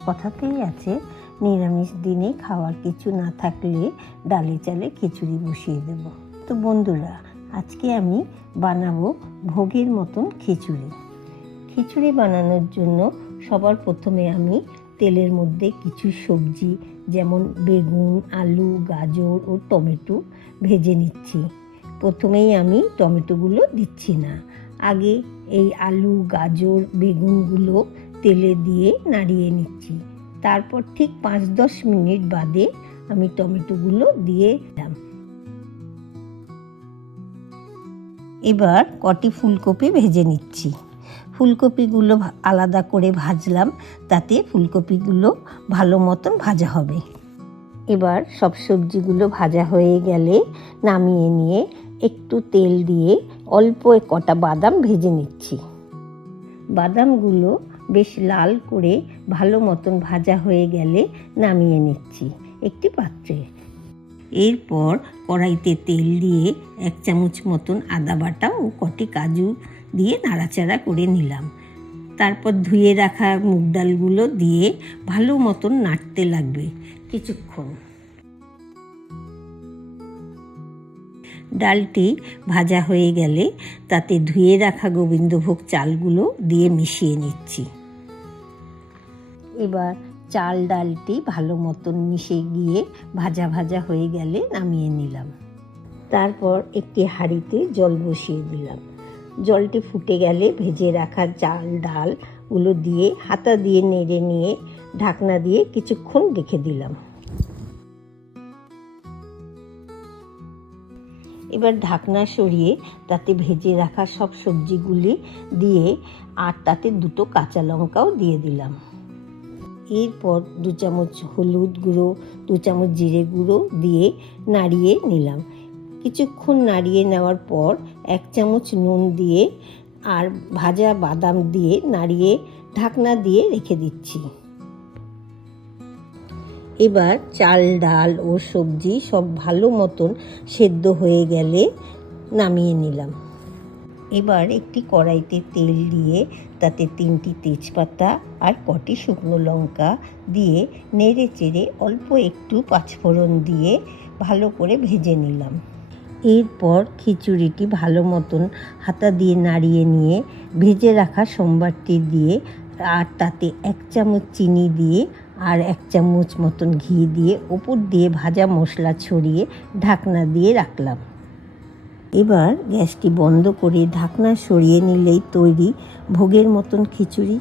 কথাতেই আছে, নিরামিষ দিনে খাওয়ার কিছু না থাকলে ডালে চালে খিচুড়ি বসিয়ে দেব। তো বন্ধুরা, আজকে আমি বানাবো ভোগের মতন খিচুড়ি। খিচুড়ি বানানোর জন্য সবার প্রথমে আমি তেলের মধ্যে কিছু সবজি যেমন বেগুন, আলু, গাজর ও টমেটো ভেজে নিচ্ছি। প্রথমেই আমি টমেটোগুলো দিচ্ছি না, আগে এই আলু, গাজর, বেগুনগুলো তেলে দিয়ে নাড়িয়ে নিচ্ছি। তারপর ঠিক 5-10 মিনিট বাদে আমি টমেটোগুলো দিয়ে দিলাম। এবার কটি ফুলকপি ভেজে নিচ্ছি। ফুলকপিগুলো আলাদা করে ভাজলাম, তাতে ফুলকপিগুলো ভালো মতন ভাজা হবে। এবার সব সবজিগুলো ভাজা হয়ে গেলে নামিয়ে নিয়ে একটু তেল দিয়ে অল্প কটা বাদাম ভেজে নিচ্ছি। বাদামগুলো বেশ লাল করে ভালো মতন ভাজা হয়ে গেলে নামিয়ে নিচ্ছি একটি পাত্রে। এরপর কড়াইতে তেল দিয়ে 1 চামচ মতন আদা বাটা ও কটি কাজু দিয়ে নাড়াচাড়া করে নিলাম। তারপর ধুয়ে রাখা মুগ ডালগুলো দিয়ে ভালো মতন নাড়তে লাগবে কিছুক্ষণ। ডালটি ভাজা হয়ে গেলে তাতে ধুয়ে রাখা গোবিন্দভোগ চালগুলো দিয়ে মিশিয়ে নিচ্ছি। এবার চাল ডালটি ভালো মতন মিশে গিয়ে ভাজা ভাজা হয়ে গেলে নামিয়ে নিলাম। তারপর একটি হাঁড়িতে জল বসিয়ে দিলাম। জলটি ফুটে গেলে ভেজে রাখা চাল ডালগুলো দিয়ে হাতা দিয়ে নেড়ে নিয়ে ঢাকনা দিয়ে কিছুক্ষণ রেখে দিলাম। এবার ঢাকনা সরিয়ে তাতে ভেজে রাখা সব সবজিগুলি দিয়ে আর তাতে 2 কাঁচা লঙ্কাও দিয়ে দিলাম। এরপর 2 চামচ হলুদ গুঁড়ো, 2 চামচ জিরে গুঁড়ো দিয়ে নাড়িয়ে নিলাম। কিছুক্ষণ নাড়িয়ে নেওয়ার পর 1 চামচ নুন দিয়ে আর ভাজা বাদাম দিয়ে নাড়িয়ে ঢাকনা দিয়ে রেখে দিচ্ছি। এবার চাল ডাল ও সবজি সব ভালো মতন সেদ্ধ হয়ে গেলে নামিয়ে নিলাম। এবার একটি কড়াইতে তেল দিয়ে তাতে 3টি তেজপাতা আর কটি শুকনো লঙ্কা দিয়ে নেড়ে চেড়ে অল্প একটু পাঁচফোড়ন দিয়ে ভালো করে ভেজে নিলাম। এরপর খিচুড়িটি ভালো মতন হাতা দিয়ে নাড়িয়ে নিয়ে ভেজে রাখা সম্বারটি দিয়ে আর তাতে 1 চামচ চিনি দিয়ে আর 1 চামচ মতন ঘি দিয়ে ওপর দিয়ে ভাজা মশলা ছড়িয়ে ঢাকনা দিয়ে রাখলাম। এবার গ্যাসটি বন্ধ করে ঢাকনা সরিয়ে নিলেই তৈরি ভোগের মতন খিচুড়ি।